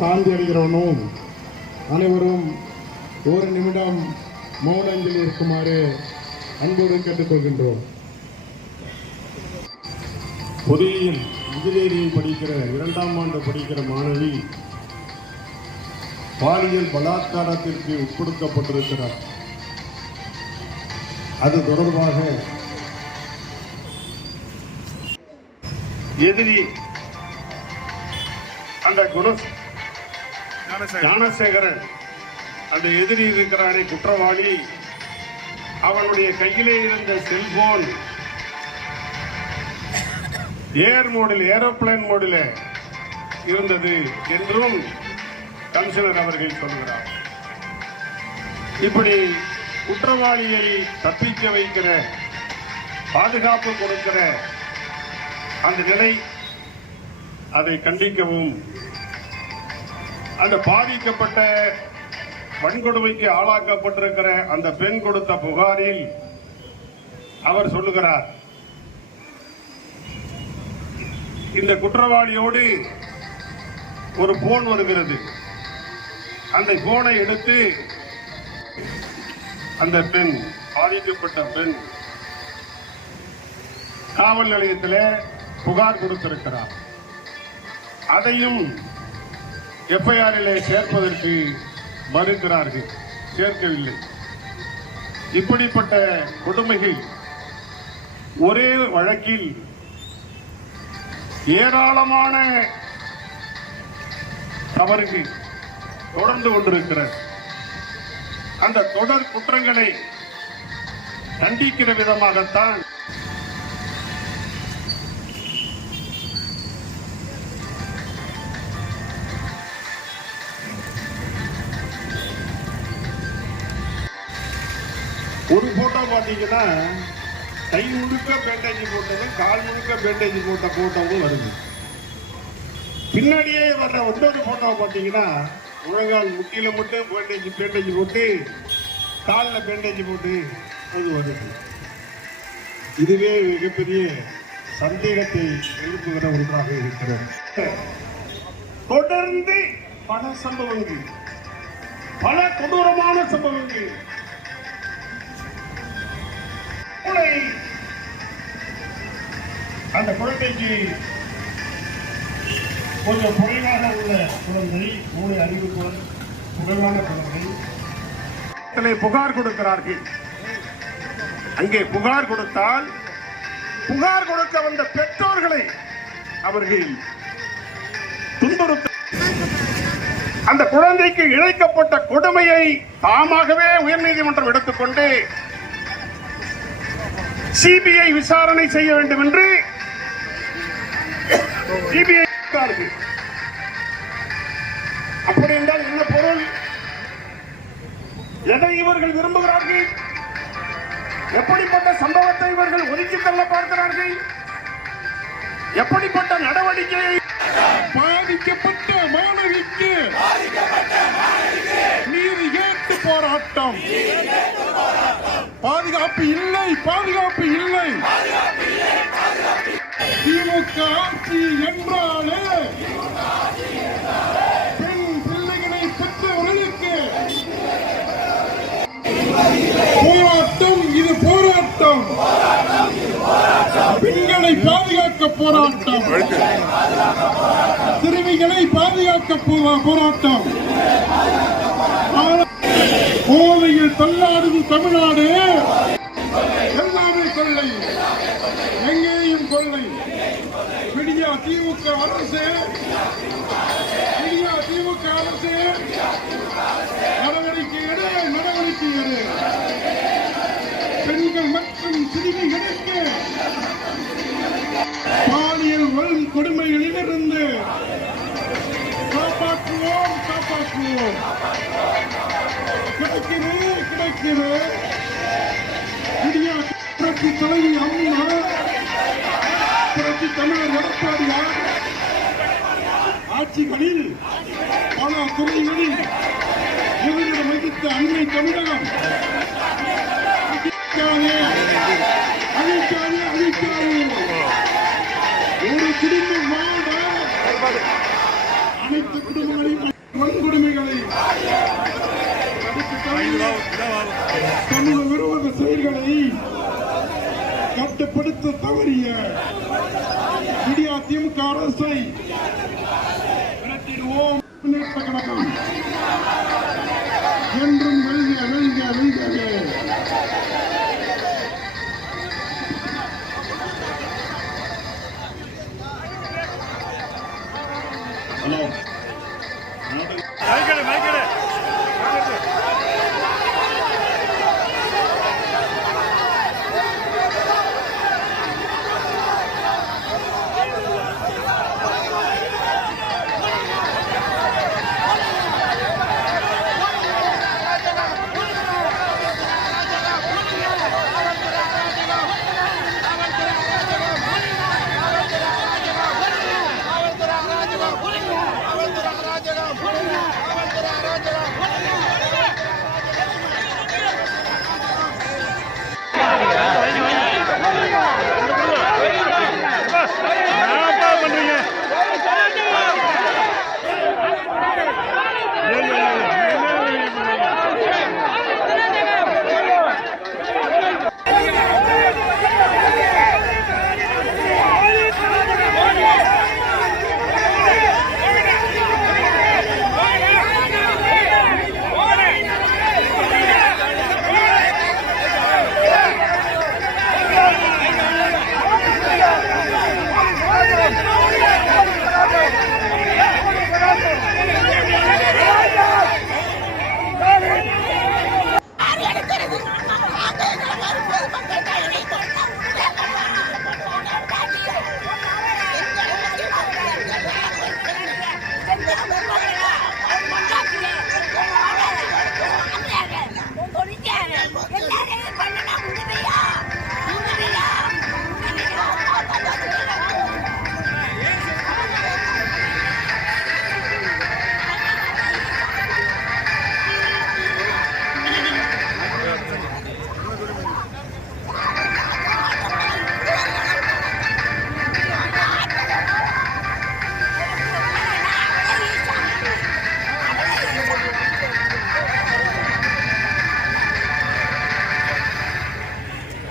சாந்தி அடைகிறவனும் அனைவரும் ஒரு நிமிடம் மௌனஞ்சலி இருக்குமாறு அன்போடு கேட்டுக்கொள்கின்றோம். பொறியியல் இன்ஜினியரிங் படிக்கிற 2ஆம் ஆண்டு படிக்கிற மாணவி பாலியல் பலாத்காரத்திற்கு உட்படுத்தப்பட்டிருக்கிறார். அது தொடர்பாக எதிரி அந்த ஞானசேகரன் அந்த எதிரி இருக்கிறாரே குற்றவாளி, அவனுடைய கையிலே இருந்த செல்போன் ஏரோப்ளேன் மோடில் இருந்தது என்றும் கமிஷனர் அவர்கள் சொல்கிறார். இப்படி குற்றவாளியை தப்பிக்க வைக்கிற, பாதுகாப்பு கொடுக்கிற அந்த நிலை, அதை கண்டிக்கவும், அந்த பாதிக்கப்பட்ட வன்கொடுமைக்கு ஆளாக்கப்பட்டிருக்கிற அந்த பெண் கொடுத்த புகாரில் அவர் சொல்லுகிறார், இந்த குற்றவாளியோடு ஒரு போன் வருகிறது, அந்த போனை எடுத்து அந்த பெண், பாதிக்கப்பட்ட பெண் காவல் நிலையத்தில் புகார் கொடுத்திருக்கிறார். அதையும் எஃப்ஐஆரிலே சேர்ப்பதற்கு மறுக்கிறார்கள், சேர்க்கவில்லை. இப்படிப்பட்ட கொடுமைகள் ஒரே வழக்கில் ஏராளமான தவறுகள் தொடர்ந்து கொண்டிருக்கிற அந்த தொடர் குற்றங்களை கண்டிக்கிற விதமாகத்தான் ஒரு போட்டோ பார்த்தீங்கன்னா கை முழுக்க பேண்டேஜ் போட்டதும் கால் முழுக்க பேண்டேஜ் போட்ட போட்டோவும் வருது. பின்னாடியே வர்ற இன்னொரு போட்டோ பார்த்தீங்கன்னா முழங்கால் முட்டியில மட்டும் பேண்டேஜ் போட்டு காலில் பேண்டேஜ் போட்டு அது வருது. இதுவே மிகப்பெரிய சந்தேகத்தை எழுப்புகிற ஒன்றாக இருக்கிறது. தொடர்ந்து பல சம்பவங்கள், பல கொடூரமான சம்பவங்கள், அந்த குழந்தைக்கு கொஞ்சம் குறைவாக உள்ள குழந்தை, மூளை அறிவு குறைவான குழந்தை புகார் கொடுக்கிறார்கள். அங்கே புகார் கொடுத்தால் புகார் கொடுக்க வந்த பெற்றோர்களை அவர்கள் துன்புறுத்த, அந்த குழந்தைக்கு இழைக்கப்பட்ட கொடுமையை தாமாகவே உயர்நீதிமன்றம் எடுத்துக்கொண்டு சிபிஐ விசாரணை செய்ய வேண்டும் என்று சிபிஐ. அப்படி என்றால் என்ன பொருள்? எதை இவர்கள் விரும்புகிறார்கள்? எப்படிப்பட்ட சம்பவத்தை இவர்கள் ஒதுக்கி தள்ள பார்க்கிறார்கள்? எப்படிப்பட்ட நடவடிக்கையை? பாதிக்கப்பட்ட மாணவிக்கு நீதி கேட்டு போராட்டம். பாதுகாப்பு இல்லை, பாதுகாப்பு இல்லை. திமுக ஆட்சி என்றாலே பெண் பிள்ளைகளை பெற்றவர்களுக்கு போராட்டம். இது போராட்டம், பெண்களை பாதுகாக்க போராட்டம், சிறுமிகளை பாதுகாக்க போராட்டம். கோவையில் தள்ளாடுது தமிழ்நாடு. எல்லாமே கொள்ளை, எங்கேயும் கொள்ளை. விடியா திமுக அரசு, விடியா திமுக அரசு, நடவடிக்கை எடு, நடவடிக்கை எடு. பெண்கள் மற்றும் சிறுமிகளுக்கு பாலியல் கொடுமைகளிலிருந்து காப்பாற்றுவோம், காப்பாற்றுவோம். கிடைக்கிறது புரட்சி தலைவி அம்மா, புரட்சி தமிழர் எடப்பாடியார் ஆட்சிகளில் பல துறைகளில் முதலிடம் வகித்த அன்னை தமிழகம் அழிக்காது. ஒரு குடும்பம் வாழ அனைத்து குடும்பங்களையும் கட்டுப்படுத்த தவறிய இந்தியா திமுக அரசை விரட்டிடுவோம். முன்னேற்ற கழகம் என்றும் வெல்க வெல்க வெல்கவே. ஹலோ.